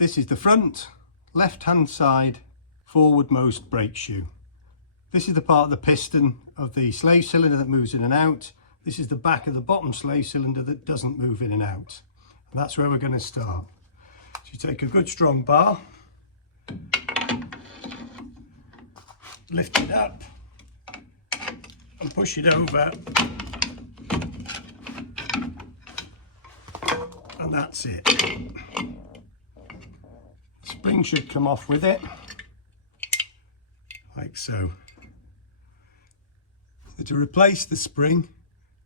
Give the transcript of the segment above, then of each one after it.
This is the front left hand side forwardmost brake shoe. This is the part of the piston of the slave cylinder that moves in and out. This is the back of the bottom slave cylinder that doesn't move in and out. And that's where we're going to start. So you take a good strong bar, lift it up and push it over, and that's it. Spring should come off with it, like so. So to replace the spring,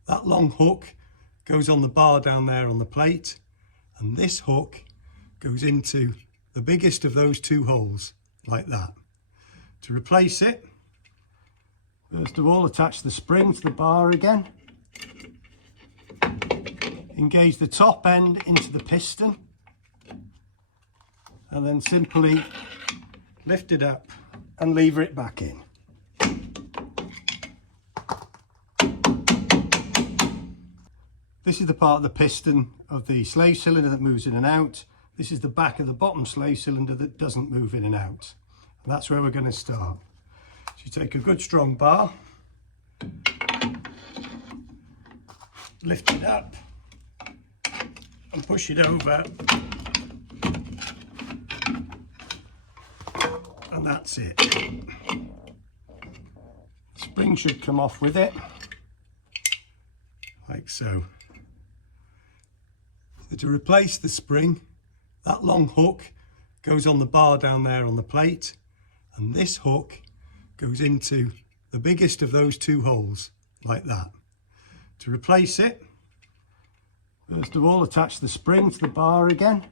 that long hook goes on the bar down there on the plate, and this hook goes into the biggest of those two holes, like that. To replace it, first of all, attach the spring to the bar again. Engage the top end into the piston, and then simply lift it up and lever it back in. This is the part of the piston of the slave cylinder that moves in and out. This is the back of the bottom slave cylinder that doesn't move in and out. And that's where we're going to start. So you take a good strong bar, lift it up and push it over, and that's it. Spring should come off with it, like so. So to replace the spring, that long hook goes on the bar down there on the plate, and this hook goes into the biggest of those two holes, like that. To replace it, first of all, attach the spring to the bar again.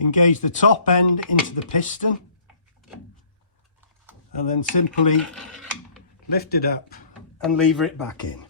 Engage the top end into the piston, and then simply lift it up and lever it back in.